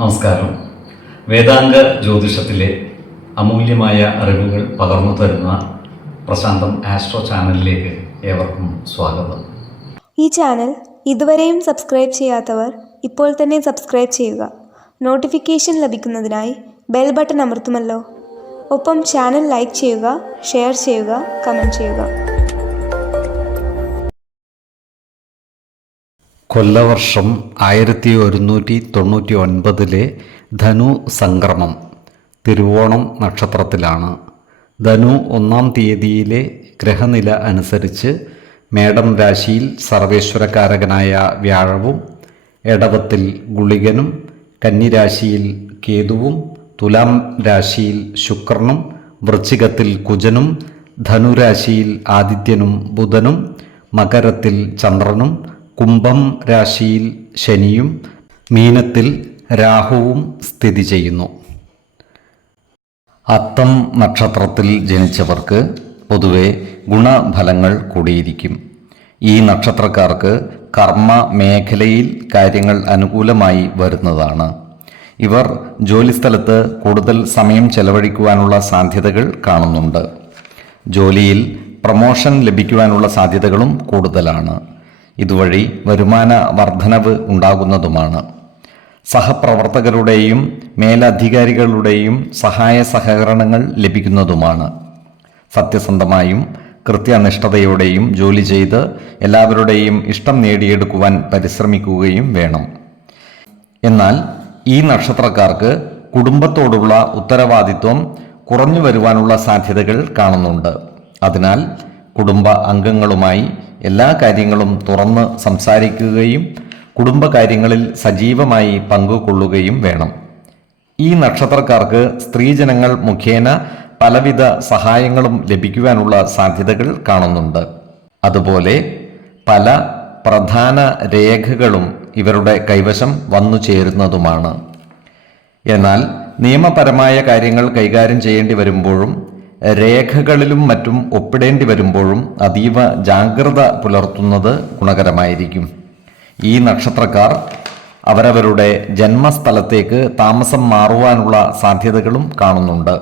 നമസ്കാരം. വേദാംഗ ജ്യോതിഷത്തിലെ അമൂല്യമായ അറിവുകൾ പകർന്നു തരുന്ന പ്രശാന്തം ആസ്ട്രോ ചാനലിലേക്ക് ഏവർക്കും സ്വാഗതം. ഈ ചാനൽ ഇതുവരെയും സബ്സ്ക്രൈബ് ചെയ്യാത്തവർ ഇപ്പോൾ തന്നെ സബ്സ്ക്രൈബ് ചെയ്യുക. നോട്ടിഫിക്കേഷൻ ലഭിക്കുന്നതിനായി ബെൽ ബട്ടൺ അമർത്തുമല്ലോ. ഒപ്പം ചാനൽ ലൈക്ക് ചെയ്യുക, ഷെയർ ചെയ്യുക, കമൻറ്റ് ചെയ്യുക. കൊല്ലവർഷം 1199 ധനു സംക്രമം തിരുവോണം നക്ഷത്രത്തിലാണ്. ധനു 1-ാം തീയതിയിലെ ഗ്രഹനില അനുസരിച്ച് മേടം രാശിയിൽ സർവേശ്വരകാരകനായ വ്യാഴവും, എടവത്തിൽ ഗുളികനും, കന്നിരാശിയിൽ കേതുവും, തുലാം രാശിയിൽ ശുക്രനും, വൃശ്ചികത്തിൽ കുജനും, ധനുരാശിയിൽ ആദിത്യനും ബുധനും, മകരത്തിൽ ചന്ദ്രനും, കുംഭം രാശിയിൽ ശനിയും, മീനത്തിൽ രാഹുവും സ്ഥിതി ചെയ്യുന്നു. അത്തം നക്ഷത്രത്തിൽ ജനിച്ചവർക്ക് പൊതുവെ ഗുണഫലങ്ങൾ കൂടിയിരിക്കും. ഈ നക്ഷത്രക്കാർക്ക് കർമ്മ മേഖലയിൽ കാര്യങ്ങൾ അനുകൂലമായി വരുന്നതാണ്. ഇവർ ജോലിസ്ഥലത്ത് കൂടുതൽ സമയം ചെലവഴിക്കുവാനുള്ള സാധ്യതകൾ കാണുന്നുണ്ട്. ജോലിയിൽ പ്രമോഷൻ ലഭിക്കുവാനുള്ള സാധ്യതകളും കൂടുതലാണ്. ഇതുവഴി വരുമാന വർധനവ് ഉണ്ടാകുന്നതുമാണ്. സഹപ്രവർത്തകരുടെയും മേലധികാരികളുടെയും സഹായ സഹകരണങ്ങൾ ലഭിക്കുന്നതുമാണ്. സത്യസന്ധമായും കൃത്യനിഷ്ഠതയോടെയും ജോലി ചെയ്ത് എല്ലാവരുടെയും ഇഷ്ടം നേടിയെടുക്കുവാൻ പരിശ്രമിക്കുകയും വേണം. എന്നാൽ ഈ നക്ഷത്രക്കാർക്ക് കുടുംബത്തോടുള്ള ഉത്തരവാദിത്വം കുറഞ്ഞു വരുവാനുള്ള സാധ്യതകൾ കാണുന്നുണ്ട്. അതിനാൽ കുടുംബ അംഗങ്ങളുമായി എല്ലാ കാര്യങ്ങളും തുറന്ന് സംസാരിക്കുകയും കുടുംബകാര്യങ്ങളിൽ സജീവമായി പങ്കുകൊള്ളുകയും വേണം. ഈ നക്ഷത്രക്കാർക്ക് സ്ത്രീജനങ്ങൾ മുഖേന പലവിധ സഹായങ്ങളും ലഭിക്കുവാനുള്ള സാധ്യതകൾ കാണുന്നുണ്ട്. അതുപോലെ പല പ്രധാന രേഖകളും ഇവരുടെ കൈവശം വന്നു ചേരുന്നതുമാണ്. എന്നാൽ നിയമപരമായ കാര്യങ്ങൾ കൈകാര്യം ചെയ്യേണ്ടി വരുമ്പോഴും രേഖകളിലും മറ്റും ഒപ്പിടേണ്ടി വരുമ്പോഴും അതീവ ജാഗ്രത പുലർത്തുന്നത് ഗുണകരമായിരിക്കും. ഈ നക്ഷത്രക്കാർ അവരവരുടെ ജന്മസ്ഥലത്തേക്ക് താമസം മാറുവാനുള്ള സാധ്യതകളും കാണുന്നുണ്ട്.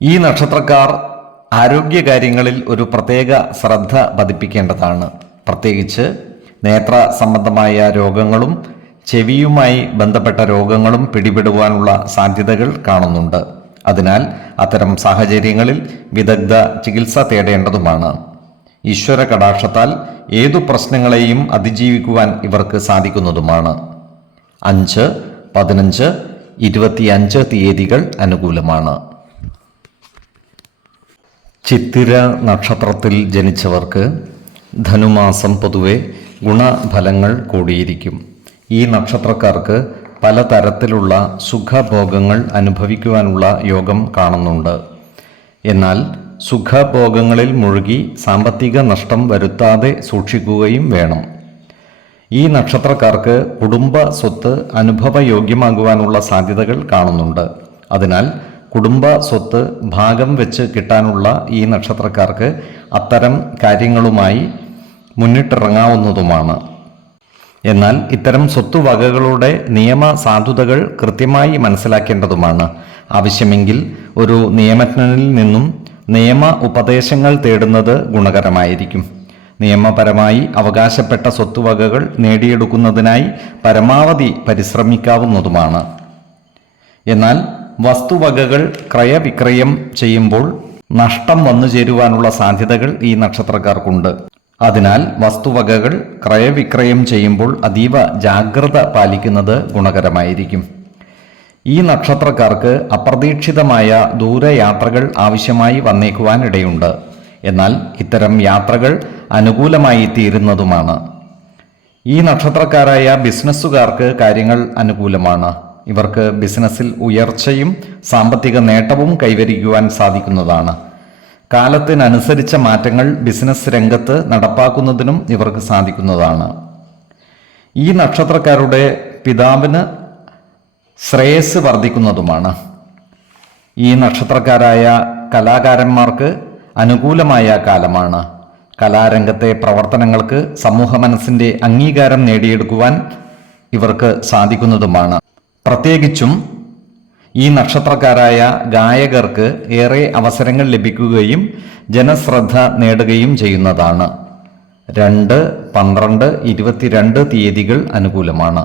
ഈ നക്ഷത്രക്കാർ ആരോഗ്യകാര്യങ്ങളിൽ ഒരു പ്രത്യേക ശ്രദ്ധ പതിപ്പിക്കേണ്ടതാണ്. പ്രത്യേകിച്ച് നേത്ര സംബന്ധമായ രോഗങ്ങളും ചെവിയുമായി ബന്ധപ്പെട്ട രോഗങ്ങളും പിടിപെടുവാനുള്ള സാധ്യതകൾ കാണുന്നുണ്ട്. അതിനാൽ അത്തരം സാഹചര്യങ്ങളിൽ വിദഗ്ധ ചികിത്സ തേടേണ്ടതുമാണ്. ഈശ്വര കടാക്ഷത്താൽ ഏതു പ്രശ്നങ്ങളെയും അതിജീവിക്കുവാൻ ഇവർക്ക് സാധിക്കുന്നതുമാണ്. 5, 15, 25 തീയതികൾ അനുകൂലമാണ്. ചിത്തിര നക്ഷത്രത്തിൽ ജനിച്ചവർക്ക് ധനുമാസം പൊതുവെ ഗുണഫലങ്ങൾ കൂടിയിരിക്കും. ഈ നക്ഷത്രക്കാർക്ക് പലതരത്തിലുള്ള സുഖഭോഗങ്ങൾ അനുഭവിക്കുവാനുള്ള യോഗം കാണുന്നുണ്ട്. എന്നാൽ സുഖഭോഗങ്ങളിൽ മുഴുകി സാമ്പത്തിക നഷ്ടം വരുത്താതെ സൂക്ഷിക്കുകയും വേണം. ഈ നക്ഷത്രക്കാർക്ക് കുടുംബ സ്വത്ത് അനുഭവയോഗ്യമാകുവാനുള്ള സാധ്യതകൾ കാണുന്നുണ്ട്. അതിനാൽ കുടുംബ സ്വത്ത് ഭാഗം വെച്ച് കിട്ടാനുള്ള ഈ നക്ഷത്രക്കാർക്ക് അത്തരം കാര്യങ്ങളുമായി മുന്നിട്ടിറങ്ങാവുന്നതുമാണ്. എന്നാൽ ഇത്തരം സ്വത്തുവകകളുടെ നിയമ സാധുതകൾ കൃത്യമായി മനസ്സിലാക്കേണ്ടതുമാണ്. ആവശ്യമെങ്കിൽ ഒരു നിയമജ്ഞനിൽ നിന്നും നിയമ ഉപദേശങ്ങൾ തേടുന്നത് ഗുണകരമായിരിക്കും. നിയമപരമായി അവകാശപ്പെട്ട സ്വത്തുവകകൾ നേടിയെടുക്കുന്നതിനായി പരമാവധി പരിശ്രമിക്കാവുന്നതുമാണ്. എന്നാൽ വസ്തുവകകൾ ക്രയവിക്രയം ചെയ്യുമ്പോൾ നഷ്ടം വന്നു ചേരുവാനുള്ള സാധ്യതകൾ ഈ നക്ഷത്രക്കാർക്കുണ്ട്. അതിനാൽ വസ്തുവകകൾ ക്രയവിക്രയം ചെയ്യുമ്പോൾ അതീവ ജാഗ്രത പാലിക്കുന്നത് ഗുണകരമായിരിക്കും. ഈ നക്ഷത്രക്കാർക്ക് അപ്രതീക്ഷിതമായ ദൂരയാത്രകൾ ആവശ്യമായി വന്നേക്കുവാൻ ഇടയുണ്ട്. എന്നാൽ ഇത്തരം യാത്രകൾ അനുകൂലമായി തീരുന്നതുമാണ്. ഈ നക്ഷത്രക്കാരായ ബിസിനസ്സുകാർക്ക് കാര്യങ്ങൾ അനുകൂലമാണ്. ഇവർക്ക് ബിസിനസ്സിൽ ഉയർച്ചയും സാമ്പത്തിക നേട്ടവും കൈവരിക്കുവാൻ സാധിക്കുന്നതാണ്. കാലത്തിനനുസരിച്ച മാറ്റങ്ങൾ ബിസിനസ് രംഗത്ത് നടപ്പാക്കുന്നതിനും ഇവർക്ക് സാധിക്കുന്നതാണ്. ഈ നക്ഷത്രക്കാരുടെ പിതാവിന് ശ്രേയസ് വർദ്ധിക്കുന്നതുമാണ്. ഈ നക്ഷത്രക്കാരായ കലാകാരന്മാർക്ക് അനുകൂലമായ കാലമാണ്. കലാരംഗത്തെ പ്രവർത്തനങ്ങൾക്ക് സമൂഹ മനസ്സിൻ്റെ അംഗീകാരം നേടിയെടുക്കുവാൻ ഇവർക്ക് സാധിക്കുന്നതുമാണ്. പ്രത്യേകിച്ചും ഈ നക്ഷത്രക്കാരായ ഗായകർക്ക് ഏറെ അവസരങ്ങൾ ലഭിക്കുകയും ജനശ്രദ്ധ നേടുകയും ചെയ്യുന്നതാണ്. 2, 12, 22 തീയതികൾ അനുകൂലമാണ്.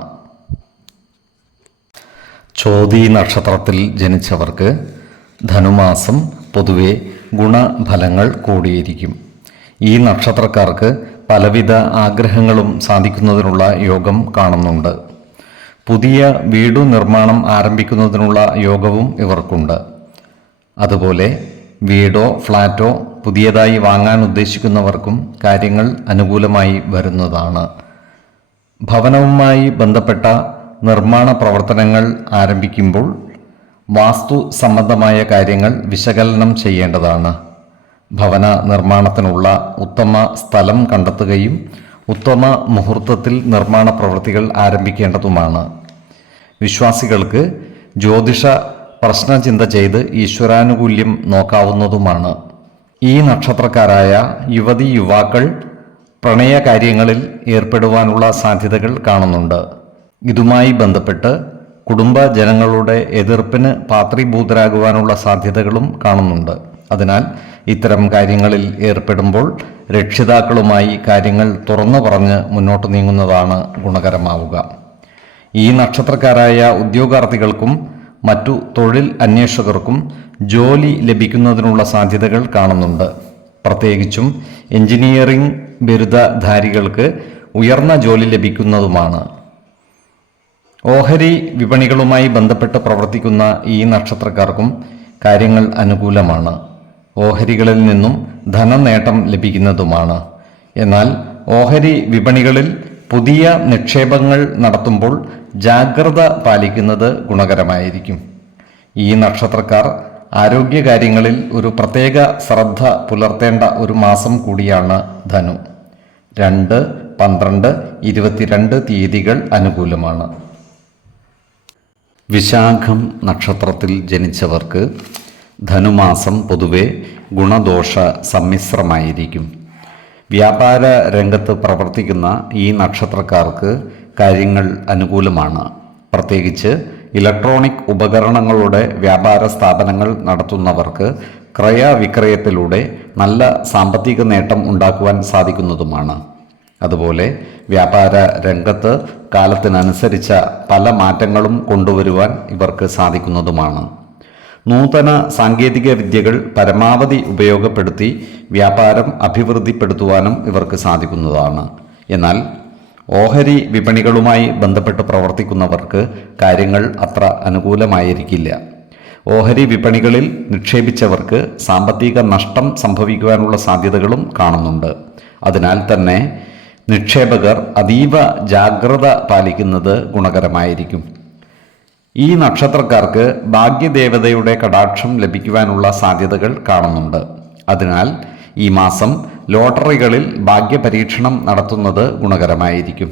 ചോതി നക്ഷത്രത്തിൽ ജനിച്ചവർക്ക് ധനുമാസം പൊതുവെ ഗുണഫലങ്ങൾ കൂടിയിരിക്കും. ഈ നക്ഷത്രക്കാർക്ക് പലവിധ ആഗ്രഹങ്ങളും സാധിക്കുന്നതിനുള്ള യോഗം കാണുന്നുണ്ട്. പുതിയ വീടു നിർമ്മാണം ആരംഭിക്കുന്നതിനുള്ള യോഗവും ഇവർക്കുണ്ട്. അതുപോലെ വീടോ ഫ്ലാറ്റോ പുതിയതായി വാങ്ങാൻ ഉദ്ദേശിക്കുന്നവർക്കും കാര്യങ്ങൾ അനുകൂലമായി വരുന്നതാണ്. ഭവനവുമായി ബന്ധപ്പെട്ട നിർമ്മാണ പ്രവർത്തനങ്ങൾ ആരംഭിക്കുമ്പോൾ വാസ്തു സംബന്ധമായ കാര്യങ്ങൾ വിശകലനം ചെയ്യേണ്ടതാണ്. ഭവന നിർമ്മാണത്തിനുള്ള ഉത്തമ സ്ഥലം കണ്ടെത്തുകയും ഉത്തമ മുഹൂർത്തത്തിൽ നിർമ്മാണ പ്രവൃത്തികൾ ആരംഭിക്കേണ്ടതുമാണ്. വിശ്വാസികൾക്ക് ജ്യോതിഷ പ്രശ്നചിന്ത ചെയ്ത് ഈശ്വരാനുകൂല്യം നോക്കാവുന്നതുമാണ്. ഈ നക്ഷത്രക്കാരായ യുവതി യുവാക്കൾ പ്രണയകാര്യങ്ങളിൽ ഏർപ്പെടുവാനുള്ള സാധ്യതകൾ കാണുന്നുണ്ട്. ഇതുമായി ബന്ധപ്പെട്ട് കുടുംബജനങ്ങളുടെ എതിർപ്പിന് പാത്രീഭൂതരാകുവാനുള്ള സാധ്യതകളും കാണുന്നുണ്ട്. അതിനാൽ ഇത്തരം കാര്യങ്ങളിൽ ഏർപ്പെടുമ്പോൾ രക്ഷിതാക്കളുമായി കാര്യങ്ങൾ തുറന്നു പറഞ്ഞ് മുന്നോട്ട് നീങ്ങുന്നതാണ് ഗുണകരമാവുക. ഈ നക്ഷത്രക്കാരായ ഉദ്യോഗാർത്ഥികൾക്കും മറ്റു തൊഴിൽ അന്വേഷകർക്കും ജോലി ലഭിക്കുന്നതിനുള്ള സാധ്യതകൾ കാണുന്നുണ്ട്. പ്രത്യേകിച്ചും എഞ്ചിനീയറിംഗ് ബിരുദധാരികൾക്ക് ഉയർന്ന ജോലി ലഭിക്കുന്നതുമാണ്. ഓഹരി വിപണികളുമായി ബന്ധപ്പെട്ട് പ്രവർത്തിക്കുന്ന ഈ നക്ഷത്രക്കാർക്കും കാര്യങ്ങൾ അനുകൂലമാണ്. ഓഹരികളിൽ നിന്നും ധനനേട്ടം ലഭിക്കുന്നതുമാണ്. എന്നാൽ ഓഹരി വിപണികളിൽ പുതിയ നിക്ഷേപങ്ങൾ നടത്തുമ്പോൾ ജാഗ്രത പാലിക്കുന്നത് ഗുണകരമായിരിക്കും. ഈ നക്ഷത്രക്കാർ ആരോഗ്യകാര്യങ്ങളിൽ ഒരു പ്രത്യേക ശ്രദ്ധ പുലർത്തേണ്ട ഒരു മാസം കൂടിയാണ് ധനു. 2, 12, 22 തീയതികൾ അനുകൂലമാണ്. വിശാഖം നക്ഷത്രത്തിൽ ജനിച്ചവർക്ക് ധനുമാസം പൊതുവെ ഗുണദോഷ സമ്മിശ്രമായിരിക്കും. വ്യാപാര രംഗത്ത് പ്രവർത്തിക്കുന്ന ഈ നക്ഷത്രക്കാർക്ക് കാര്യങ്ങൾ അനുകൂലമാണ്. പ്രത്യേകിച്ച് ഇലക്ട്രോണിക് ഉപകരണങ്ങളുടെ വ്യാപാര സ്ഥാപനങ്ങൾ നടത്തുന്നവർക്ക് ക്രയവിക്രയത്തിലൂടെ നല്ല സാമ്പത്തിക നേട്ടം ഉണ്ടാക്കുവാൻ സാധിക്കുന്നതുമാണ്. അതുപോലെ വ്യാപാര രംഗത്ത് കാലത്തിനനുസരിച്ച പല മാറ്റങ്ങളും കൊണ്ടുവരുവാൻ ഇവർക്ക് സാധിക്കുന്നതുമാണ്. നൂതന സാങ്കേതിക വിദ്യകൾ പരമാവധി ഉപയോഗപ്പെടുത്തി വ്യാപാരം അഭിവൃദ്ധിപ്പെടുത്തുവാനും ഇവർക്ക് സാധിക്കുന്നതാണ്. എന്നാൽ ഓഹരി വിപണികളുമായി ബന്ധപ്പെട്ട് പ്രവർത്തിക്കുന്നവർക്ക് കാര്യങ്ങൾ അത്ര അനുകൂലമായിരിക്കില്ല. ഓഹരി വിപണികളിൽ നിക്ഷേപിച്ചവർക്ക് സാമ്പത്തിക നഷ്ടം സംഭവിക്കുവാനുള്ള സാധ്യതകളും കാണുന്നുണ്ട്. അതിനാൽ തന്നെ നിക്ഷേപകർ അതീവ ജാഗ്രത പാലിക്കുന്നത് ഗുണകരമായിരിക്കും. ഈ നക്ഷത്രക്കാർക്ക് ഭാഗ്യദേവതയുടെ കടാക്ഷം ലഭിക്കുവാനുള്ള സാധ്യതകൾ കാണുന്നുണ്ട്. അതിനാൽ ഈ മാസം ലോട്ടറികളിൽ ഭാഗ്യപരീക്ഷണം നടത്തുന്നത് ഗുണകരമായിരിക്കും.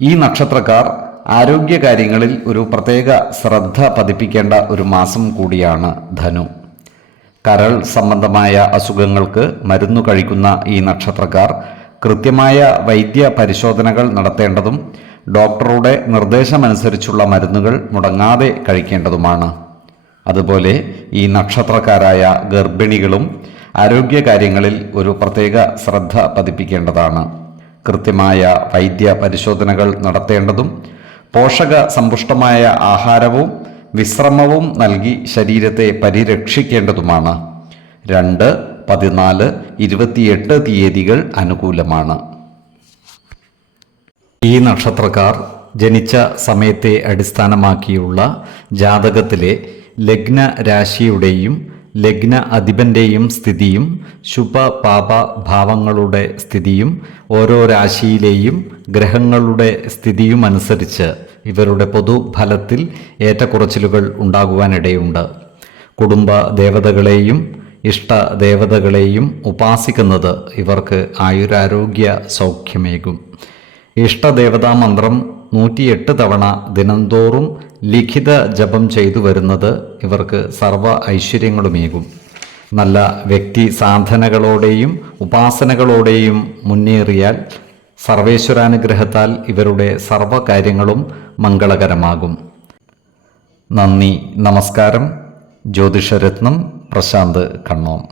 ഈ നക്ഷത്രക്കാർ ആരോഗ്യകാര്യങ്ങളിൽ ഒരു പ്രത്യേക ശ്രദ്ധ പതിപ്പിക്കേണ്ട ഒരു മാസം കൂടിയാണ് ധനു. കരൾ സംബന്ധമായ അസുഖങ്ങൾക്ക് മരുന്നു കഴിക്കുന്ന ഈ നക്ഷത്രക്കാർ കൃത്യമായ വൈദ്യ പരിശോധനകൾ നടത്തേണ്ടതും ഡോക്ടറുടെ നിർദ്ദേശമനുസരിച്ചുള്ള മരുന്നുകൾ മുടങ്ങാതെ കഴിക്കേണ്ടതുമാണ്. അതുപോലെ ഈ നക്ഷത്രക്കാരായ ഗർഭിണികളും ആരോഗ്യകാര്യങ്ങളിൽ ഒരു പ്രത്യേക ശ്രദ്ധ പതിപ്പിക്കേണ്ടതാണ്. കൃത്യമായ വൈദ്യ പരിശോധനകൾ നടത്തേണ്ടതും പോഷക സമ്പുഷ്ടമായ ആഹാരവും വിശ്രമവും നൽകി ശരീരത്തെ പരിരക്ഷിക്കേണ്ടതുമാണ്. 2, 14, 28 തീയതികൾ അനുകൂലമാണ്. ഈ നക്ഷത്രക്കാർ ജനിച്ച സമയത്തെ അടിസ്ഥാനമാക്കിയുള്ള ജാതകത്തിലെ ലഗ്ന രാശിയുടെയും ലഗ്ന അധിപൻ്റെയും സ്ഥിതിയും ശുഭ പാപ ഭാവങ്ങളുടെ സ്ഥിതിയും ഓരോ രാശിയിലെയും ഗ്രഹങ്ങളുടെ സ്ഥിതിയുമനുസരിച്ച് ഇവരുടെ പൊതുഫലത്തിൽ ഏറ്റക്കുറച്ചിലുകൾ ഉണ്ടാകുവാനിടയുണ്ട്. കുടുംബ ദേവതകളെയും ഇഷ്ടദേവതകളെയും ഉപാസിക്കുന്നത് ഇവർക്ക് ആയുരാരോഗ്യ സൗഖ്യമേകും. ഇഷ്ടദേവതാ മന്ത്രം 108 തവണ ദിനംതോറും ലിഖിത ജപം ചെയ്തു വരുന്നത് ഇവർക്ക് സർവ്വ ഐശ്വര്യങ്ങളുമേകും. നല്ല വ്യക്തി സാധനകളോടെയും ഉപാസനകളോടെയും മുന്നേറിയാൽ സർവേശ്വരാനുഗ്രഹത്താൽ ഇവരുടെ സർവ്വകാര്യങ്ങളും മംഗളകരമാകും. നന്ദി, നമസ്കാരം. ജ്യോതിഷരത്നം പ്രശാന്ത് കണ്ണോം.